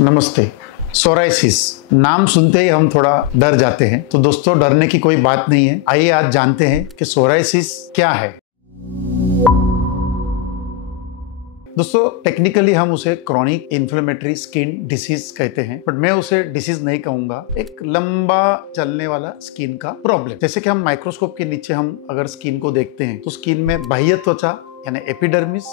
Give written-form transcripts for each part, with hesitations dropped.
नमस्ते। सोराइसिस नाम सुनते ही हम थोड़ा डर जाते हैं, तो दोस्तों डरने की कोई बात नहीं है। आइए आज जानते हैं कि सोराइसिस क्या है। दोस्तों टेक्निकली हम उसे क्रॉनिक इन्फ्लेमेटरी स्किन डिसीज कहते हैं, बट मैं उसे डिसीज नहीं कहूंगा, एक लंबा चलने वाला स्किन का प्रॉब्लम। जैसे कि हम माइक्रोस्कोप के नीचे हम अगर स्किन को देखते हैं तो स्किन में बाह्य त्वचा यानी एपिडर्मिस,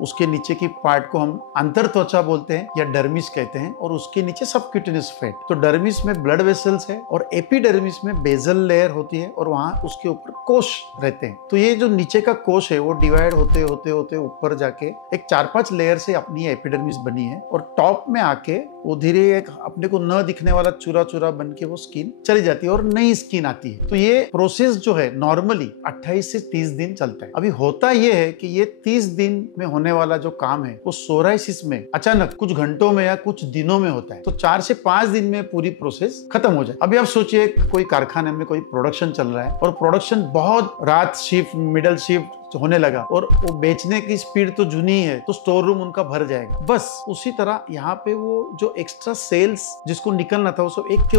उसके नीचे की पार्ट को हम अंतर त्वचा बोलते हैं या डर्मिस कहते हैं, और उसके नीचे सबक्यूटेनियस फैट। तो डर्मिस में ब्लड वेसल्स है और एपिडर्मिस में बेजल लेयर होती है और वहां उसके ऊपर कोश रहते हैं। तो ये जो नीचे का कोश है वो डिवाइड होते होते होते ऊपर जाके एक 4-5 लेयर से अपनी एपिडर्मिस बनी है, और टॉप में आके वो धीरे एक अपने को न दिखने वाला चूरा चूरा बन के वो स्किन चली जाती है और नई स्किन आती है। तो ये प्रोसेस जो है नॉर्मली 28 से 30 दिन चलता है। अभी होता ये है कि ये 30 दिन में होने वाला जो काम है वो सोराइसिस में अचानक कुछ घंटों में या कुछ दिनों में होता है। तो 4 से 5 दिन में पूरी प्रोसेस खत्म हो जाए। अभी आप सोचिए कोई कारखाने में कोई प्रोडक्शन चल रहा है और प्रोडक्शन बहुत रात शिफ्ट, मिडल शिफ्ट होने लगा और वो बेचने की स्पीड तो जुनी है, तो स्टोर रूम उनका भर जाएगा। बस उसी तरह यहाँ पे वो जो एक्स्ट्रा सेल्स जिसको निकलना था वो सब एक के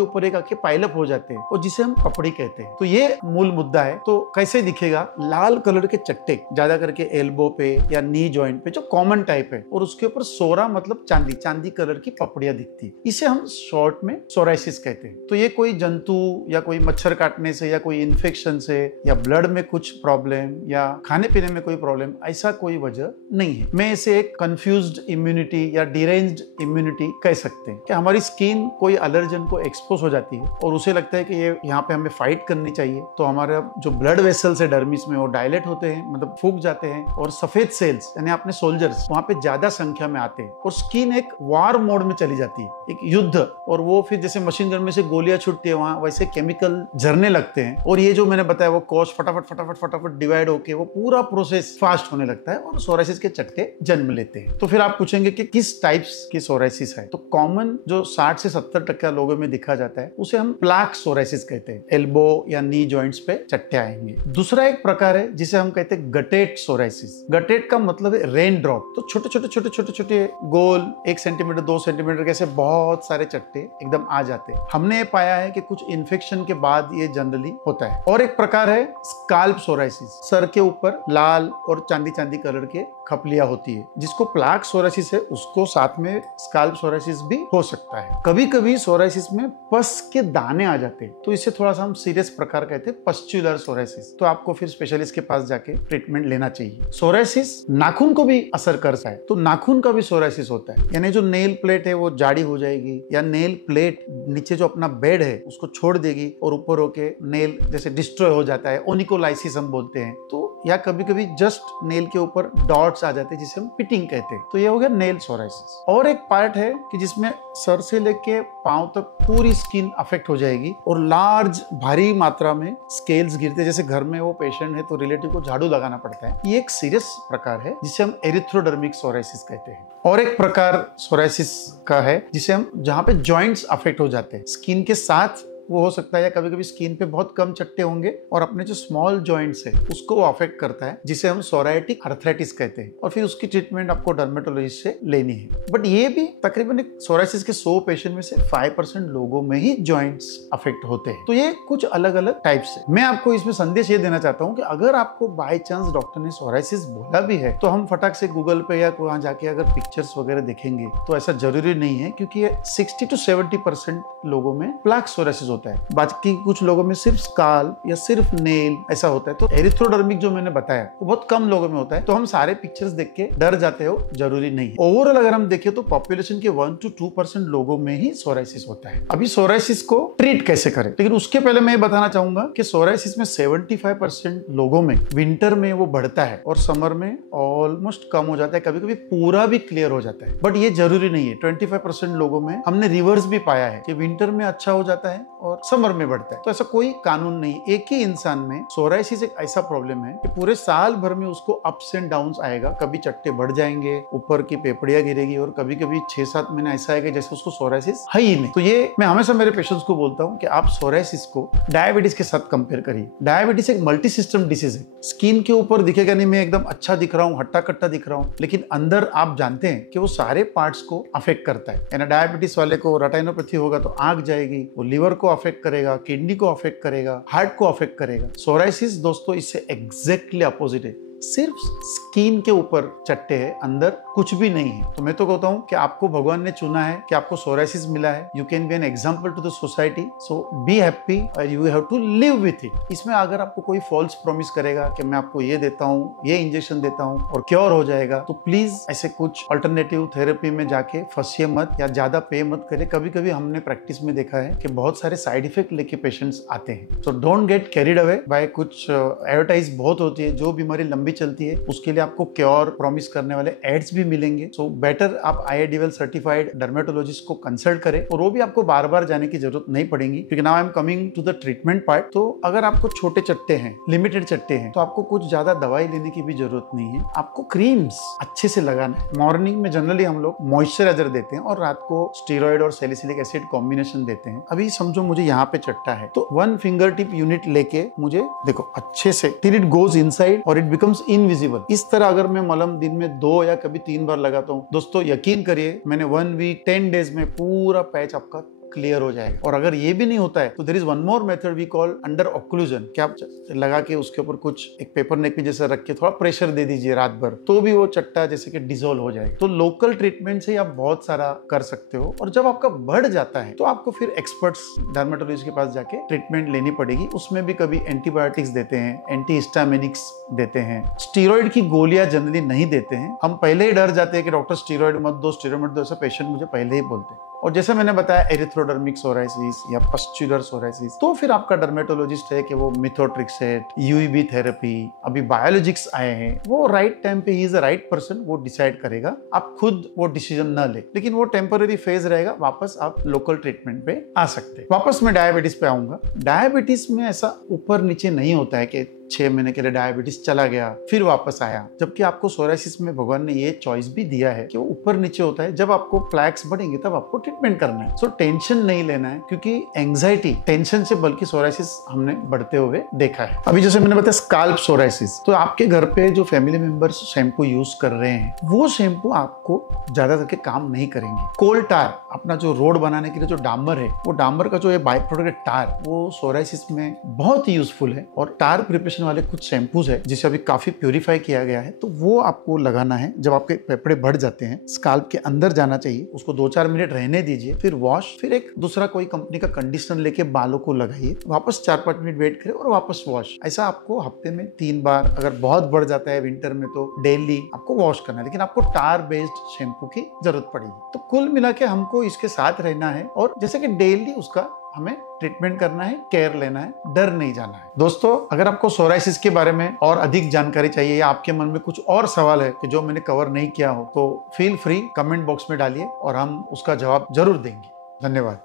ऊपर एक आके पाइलअप हो जाते हैं, और जिसे हम पपड़ी कहते हैं। तो ये मूल मुद्दा है। तो कैसे दिखेगा? लाल कलर के चट्टे ज्यादा करके एल्बो पे या नी जॉइंट पे, जो कॉमन टाइप है, और उसके ऊपर सोरा मतलब चांदी कलर की पपड़ियां दिखती है। इसे हम शॉर्ट में सोराइसिस कहते हैं। तो ये कोई जंतु या कोई मच्छर काटने से या कोई इन्फेक्शन से या ब्लड में कुछ प्रॉब्लम या खाने पीने में कोई प्रॉब्लम, ऐसा कोई वजह नहीं है। मैं इसे एक कंफ्यूज्ड इम्यूनिटी या डिरेंज्ड इम्यूनिटी कह सकते हैं कि हमारी स्किन कोई एलर्जन को एक्सपोज हो जाती है और उसे लगता है कि ये यहाँ पे हमें फाइट करनी चाहिए। तो हमारे जो ब्लड वेसल्स है डर्मिस में वो डायलेट होते हैं, मतलब फूक जाते हैं, और सफेद सेल्स यानी अपने सोल्जर्स वहां पे ज्यादा संख्या में आते हैं और स्किन एक वार मोड में चली जाती है, एक युद्ध। और वो फिर जैसे मशीन गन में से गोलियां छूटती है वहां वैसे केमिकल झरने लगते हैं, और ये जो मैंने बताया वो कोश फटाफट डिवाइड होके वो पूरा प्रोसेस फास्ट होने लगता है और सोराइसिस के चट्टे जन्म लेते हैं। तो फिर आप पूछेंगे कि किस टाइप्स की सोराइसिस है? तो कॉमन जो 60 से 70% लोगों में दिखा जाता है उसे हम प्लाक सोराइसिस कहते हैं। एल्बो या नी जॉइंट्स पे चट्टे आएंगे। दूसरा एक प्रकार है जिसे हम कहते हैं गटेट सोराइसिस। गटेट का मतलब है रेन ड्रॉप। तो छोटे गोल 1 सेंटीमीटर 2 सेंटीमीटर कैसे बहुत सारे चट्टे एकदम आ जाते हैं। हमने ये पाया है कि कुछ इन्फेक्शन के बाद ये जनरली होता है। और एक प्रकार है स्काल्प सोराइसिस। सर के ऊपर लाल और चांदी कलर के खपलियां होती है, जिसको प्लाक सोराइसिस है, उसको साथ में स्काल्प सोराइसिस भी हो सकता है। कभी कभी सोराइसिस में पस के दाने आ जाते हैं, तो इसे थोड़ा सा हम सीरियस प्रकार कहते हैं पस्चुलर सोराइसिस। तो आपको फिर स्पेशलिस्ट के पास जाके ट्रीटमेंट लेना चाहिए। सोराइसिस नाखून को भी असर करता है, तो नाखून का भी सोराइसिस होता है, यानी जो नेल प्लेट है वो जाड़ी हो जाएगी, या नेल प्लेट नीचे जो अपना बेड है उसको छोड़ देगी और ऊपर होके नेल जैसे डिस्ट्रॉय हो जाता है, ओनिकोलाइसिस हम बोलते हैं। तो या कभी कभी जस्ट नेल के ऊपर डॉट्स आ जाते हैं जिसे हम पिटिंग कहते हैं। तो ये हो गया नेल सोराइसिस। और एक पार्ट है कि जिसमें सर से लेके पांव तक पूरी स्किन अफेक्ट हो जाएगी और लार्ज भारी मात्रा में स्केल्स गिरते हैं। जैसे घर में वो पेशेंट है तो रिलेटिव को झाड़ू लगाना पड़ता है। ये एक सीरियस प्रकार है जिसे हम एरिथ्रोडर्मिक सोराइसिस कहते हैं। और एक प्रकार सोराइसिस का है जिसे हम जहां पे जॉइंट्स अफेक्ट हो जाते हैं स्किन के साथ, वो हो सकता है, या कभी कभी स्किन पे बहुत कम चट्टे होंगे और अपने जो स्मॉल जॉइंट्स है उसको वो अफेक्ट करता है, जिसे हम सोराइटिक अर्थराइटिस कहते हैं। और फिर उसकी ट्रीटमेंट आपको डर्मेटोलॉजिस्ट से लेनी है। बट ये भी तकरीबन सोराइसिस के 100 पेशेंट में से 5% लोगों में ही जॉइंट्स अफेक्ट होते हैं। तो ये कुछ अलग अलग टाइप्स है। मैं आपको इसमें संदेश ये देना चाहता हूँ कि अगर आपको बाय चांस डॉक्टर ने सोराइसिस बोला भी है तो हम फटाक से गूगल पे या वहां जाके अगर पिक्चर्स वगैरह देखेंगे तो ऐसा जरूरी नहीं है, क्योंकि ये 60 to 70% लोगों में प्लाक सोराइसिस होता है। बाकी कुछ लोगों में सिर्फ स्काल्प या सिर्फ नेल ऐसा होता है। तो एरिथ्रोडर्मिक जो मैंने बताया वो बहुत कम लोगों में होता है। तो हम सारे पिक्चर्स देख के डर जाते हो, जरूरी नहीं। ओवरऑल अगर हम देखें तो पॉपुलेशन के 1 to 2% लोगों में ही सोराइसिस होता है। अभी सोराइसिस को ट्रीट कैसे करें, लेकिन उसके पहले मैं बताना चाहूंगा कि सोराइसिस में 75% लोगों में विंटर में वो बढ़ता है और समर में ऑलमोस्ट कम हो जाता है, कभी कभी पूरा भी क्लियर हो जाता है। बट ये जरूरी नहीं है। 25% लोगों में हमने रिवर्स भी पाया है कि विंटर में अच्छा हो जाता है और समर में बढ़ता है। तो ऐसा कोई कानून नहीं। एक ही इंसान में सोराइसिस एक ऐसा प्रॉब्लम है कि पूरे साल भर में उसको अप्स एंड डाउन्स आएगा। कभी चट्टे बढ़ जाएंगे, ऊपर की पेपड़ियां गिरेगी, और कभी कभी 6-7 महीने ऐसा आएगा जैसे उसको सोराइसिस है ही नहीं। तो ये मैं हमेशा मेरे पेशेंट्स को बोलता हूँ कि आप सोराइसिस को डायबिटीज के साथ कंपेयर करिए। डायबिटीज एक मल्टी सिस्टम डिसीज है। स्किन के ऊपर दिखेगा नहीं, मैं एकदम अच्छा दिख रहा हूँ, हट्टा कट्टा दिख रहा हूँ, लेकिन अंदर आप जानते हैं कि वो सारे पार्ट्स को अफेक्ट करता है ना। डायबिटीज वाले को रेटिनोपैथी होगा तो आंख जाएगी, वो लिवर को अफेक्ट करेगा, किडनी को अफेक्ट करेगा, हार्ट को अफेक्ट करेगा। सोराइसिस दोस्तों इससे एग्जैक्टली अपोजिट है। सिर्फ स्किन के ऊपर चट्टे हैं, अंदर कुछ भी नहीं है। तो मैं तो कहता हूँ कि आपको भगवान ने चुना है, कि आपको सोराइसिस मिला है। You can be an example to the society, so be happy और you have to live with it. इसमें अगर आपको कोई फॉल्स प्रॉमिस करेगा कि मैं आपको ये देता हूँ, ये इंजेक्शन देता हूँ और क्योर हो जाएगा, तो प्लीज ऐसे कुछ अल्टरनेटिव थेरेपी में जाके फंसिए मत या ज्यादा पे मत करे। कभी कभी हमने प्रैक्टिस में देखा है कि बहुत सारे साइड इफेक्ट लेके पेशेंट्स आते हैं। So don't get carried away by कुछ एडवर्टाइज बहुत होती है। जो बीमारी लंबी चलती है उसके लिए आपको क्योर प्रॉमिस करने वाले एड्स भी मिलेंगे। सो बेटर आप IIDL सर्टिफाइड डर्मेटोलॉजिस्ट को कंसल्ट करें, और वो भी आपको बार बार जाने की जरूरत नहीं पड़ेगी। क्योंकि now I am coming to the treatment part. तो अगर आपको छोटे चट्टे हैं, लिमिटेड चट्टे हैं, तो आपको कुछ ज्यादा दवाई लेने की भी जरूरत नहीं है। आपको क्रीम्स अच्छे से लगाना है। मॉर्निंग में जनरली हम लोग मॉइस्चराइजर देते हैं और रात को स्टेरॉइड और सैलिसिलिक एसिड कॉम्बिनेशन देते हैं। अभी समझो मुझे यहाँ पे चट्टा है, तो 1 फिंगर टिप यूनिट लेके मुझे देखो अच्छे से टिल इट गोज इनसाइड और इट बिकम्स इनविजिबल। इस तरह अगर मैं मलम दिन में 2 या कभी 3 बार लगाता हूँ दोस्तों, यकीन करिए मैंने 1 वीक 10 डेज में पूरा पैच आपका क्लियर हो जाएगा। और अगर ये भी नहीं होता है तो there is one more method we call under occlusion, कि आप लगा के उसके ऊपर कुछ एक पेपर नेक जैसा रख के थोड़ा प्रेशर दे दीजिए रात भर, तो भी वो चट्टा जैसे कि डिसॉल्व हो जाएगा। तो लोकल ट्रीटमेंट से आप बहुत सारा कर सकते हो। और जब आपका बढ़ जाता है तो आपको फिर एक्सपर्ट्स डर्मेटोलॉजिस्ट के पास जाके ट्रीटमेंट लेनी पड़ेगी। उसमें भी कभी एंटीबायोटिक्स देते हैं, एंटीहिस्टामिनिक्स देते हैं, स्टीरॉइड की गोलियां जनरली नहीं देते हैं। हम पहले ही डर जाते हैं कि डॉक्टर स्टीरॉइड मत दो, स्टीरॉइड मत दो, ऐसा पेशेंट मुझे पहले ही बोलते हैं। और जैसे मैंने बताया एरिथ्रोडर्मिक सोराइसिस या पस्चुलर सोराइसिस, तो फिर आपका डर्मेटोलॉजिस्ट है कि वो मिथोट्रिक्सेट, यूईबी थेरेपी, अभी बायोलॉजिक्स आए हैं, वो राइट टाइम पे he is the right person, वो डिसाइड करेगा। आप खुद वो डिसीजन न ले, लेकिन वो टेम्पररी फेज रहेगा, वापस आप लोकल ट्रीटमेंट पे आ सकते हैं। वापस मैं डायबिटीज पे आऊंगा। डायबिटीज में ऐसा ऊपर नीचे नहीं होता है कि 6 महीने के लिए डायबिटीज चला गया फिर वापस आया, जबकि आपको सोराइसिस में भगवान ने ये चॉइस भी दिया है कि वो ऊपर नीचे होता है। जब आपको प्लैक्स बढ़ेंगे तब आपको ट्रीटमेंट करना है। सो टेंशन नहीं लेना है, क्योंकि एंजाइटी टेंशन से बल्कि सोराइसिस हमने बढ़ते हुए देखा है। अभी जैसे मैंने बताया स्काल्प सोराइसिस, तो आपके घर पे जो फैमिली मेंबर्स शैम्पू यूज कर रहे हैं वो शैम्पू आपको ज्यादा करके काम नहीं करेंगे। कोल टार, अपना जो रोड बनाने के लिए जो डामर है, वो डामर का जो बाई प्रोडक्ट टार, वो सोराइसिस में बहुत यूजफुल है। और टार प्रिपरेशन वाले कुछ शैम्पूज है जिसे अभी काफी प्यूरिफाई किया गया है, तो वो आपको लगाना है। जब आपके फेफड़े बढ़ जाते हैं, स्काल्प के अंदर जाना चाहिए, उसको 2-4 मिनट रहने दीजिए, फिर वॉश, फिर एक दूसरा कोई कंपनी का कंडीशनर लेके बालों को लगाइए, वापस 4-5 मिनट वेट करें और वापस वॉश। ऐसा आपको हफ्ते में 3 बार, अगर बहुत बढ़ जाता है विंटर में तो डेली आपको वॉश करना है, लेकिन आपको टार बेस्ड शैम्पू की जरूरत पड़ेगी। तो कुल मिला के हमको इसके साथ रहना है और जैसे कि डेली उसका हमें ट्रीटमेंट करना है, केयर लेना है, डर नहीं जाना है। दोस्तों, अगर आपको सोराइसिस के बारे में और अधिक जानकारी चाहिए या आपके मन में कुछ और सवाल है कि जो मैंने कवर नहीं किया हो, तो फील फ्री कमेंट बॉक्स में डालिए और हम उसका जवाब जरूर देंगे। धन्यवाद।